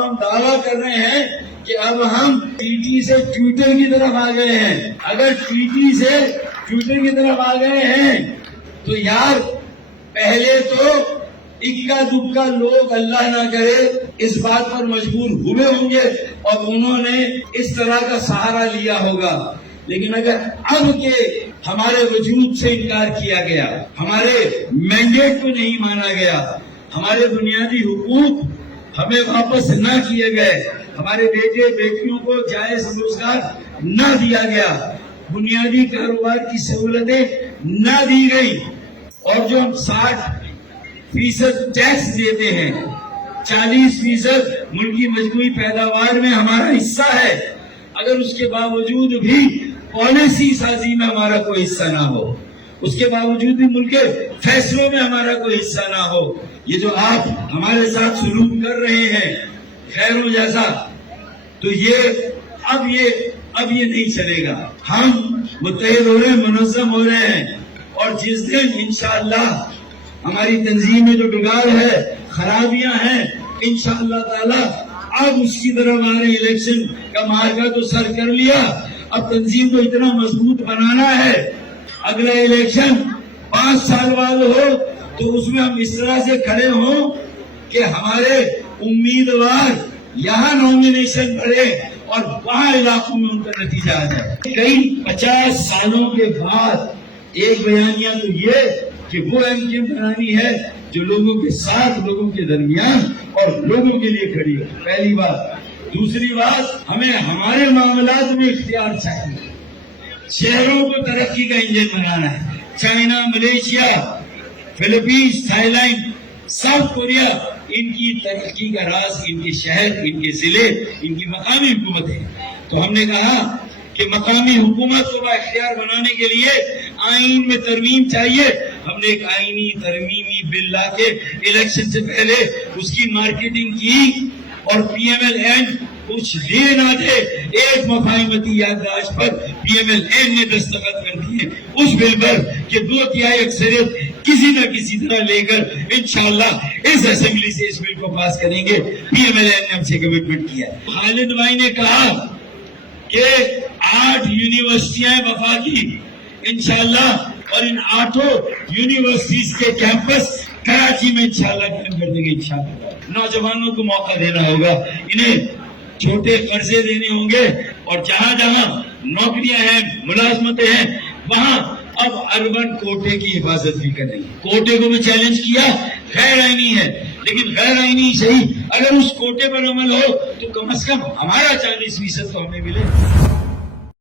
ہم دعویٰ کر رہے ہیں کہ اب ہم ٹی ٹی سے ٹویٹر کی طرف آ گئے ہیں. اگر ٹی ٹی سے ٹویٹر کی طرف آ گئے ہیں تو یار پہلے تو اکا دکا لوگ اللہ نہ کرے اس بات پر مجبور ہوئے ہوں گے اور انہوں نے اس طرح کا سہارا لیا ہوگا. لیکن اگر اب کے ہمارے وجود سے انکار کیا گیا، ہمارے مینڈیٹ کو نہیں مانا گیا، ہمارے بنیادی حقوق ہمیں واپس نہ کیے گئے، ہمارے بیٹے بیٹیوں کو جائز روزگار نہ دیا گیا، بنیادی کاروبار کی سہولتیں نہ دی گئی، اور جو ہم 60% ٹیکس دیتے ہیں، 40% ملکی مجموعی پیداوار میں ہمارا حصہ ہے، اگر اس کے باوجود بھی پالیسی سازی میں ہمارا کوئی حصہ نہ ہو، اس کے باوجود بھی ملک کے فیصلوں میں ہمارا کوئی حصہ نہ ہو، یہ جو آپ ہمارے ساتھ سلوک کر رہے ہیں خیروں جیسا، تو اب یہ نہیں چلے گا. ہم متحد ہو رہے ہیں، منظم ہو رہے ہیں، اور جس دن انشاءاللہ ہماری تنظیم میں جو بگاڑ ہے، خرابیاں ہیں، انشاءاللہ تعالی اب اس کی طرف ہمارے الیکشن کا مارکا تو سر کر لیا، اب تنظیم کو اتنا مضبوط بنانا ہے، اگلا الیکشن 5 سال بعد ہو تو اس میں ہم اس طرح سے کھڑے ہوں کہ ہمارے امیدوار یہاں نامینیشن بڑھے اور وہاں علاقوں میں ان کا نتیجہ آ جائے. کئی 50 سالوں کے بعد ایک بیانیہ تو یہ کہ وہ ایم کیو بنانی ہے جو لوگوں کے ساتھ، لوگوں کے درمیان اور لوگوں کے لیے کھڑی ہے، پہلی بات. دوسری بات، ہمیں ہمارے معاملات میں اختیار چاہیے. شہروں کو ترقی کا انجن بنانا ہے. China, Malaysia, Philippines, Thailand, South Korea, ان کی ترقی کا راز ان کے شہر، ان کے ضلع، ان کی مقامی حکومت ہے. تو ہم نے کہا کہ مقامی حکومت کو با اختیار بنانے کے لیے آئین میں ترمیم چاہیے. ہم نے ایک آئینی ترمیمی بل لا کے الیکشن سے پہلے اس کی مارکیٹنگ کی، اور پی ایم ایل این کچھ دے نہ دے ایک مفاہمتی یادداشت پر پی ایم ایل این نے دستخط کر دیے اس بل پر کہ 2/3 اکثریت کسی نہ کسی طرح لے کر انشاءاللہ اس اسمبلی سے اس بل کو پاس کریں گے. پی ایم ایل این نے ہم سے کمٹمنٹ کیا. خالد بھائی نے کہا کہ 8 یونیورسٹیاں وفاقی انشاءاللہ، اور ان 8 یونیورسٹیز کے کیمپس کراچی میں انشاءاللہ قائم کر دیں گے. انشاءاللہ نوجوانوں کو موقع دینا ہوگا، انہیں چھوٹے قرضے دینے ہوں گے، اور جہاں جہاں نوکریاں ہیں، ملازمتیں ہیں، وہاں اب اربن کوٹے کی حفاظت بھی کریں گے. کوٹے کو بھی چیلنج کیا، غیر آئینی ہے، لیکن غیر آئینی صحیح، اگر اس کوٹے پر عمل ہو تو کم از کم ہمارا 40% تو ہمیں ملے.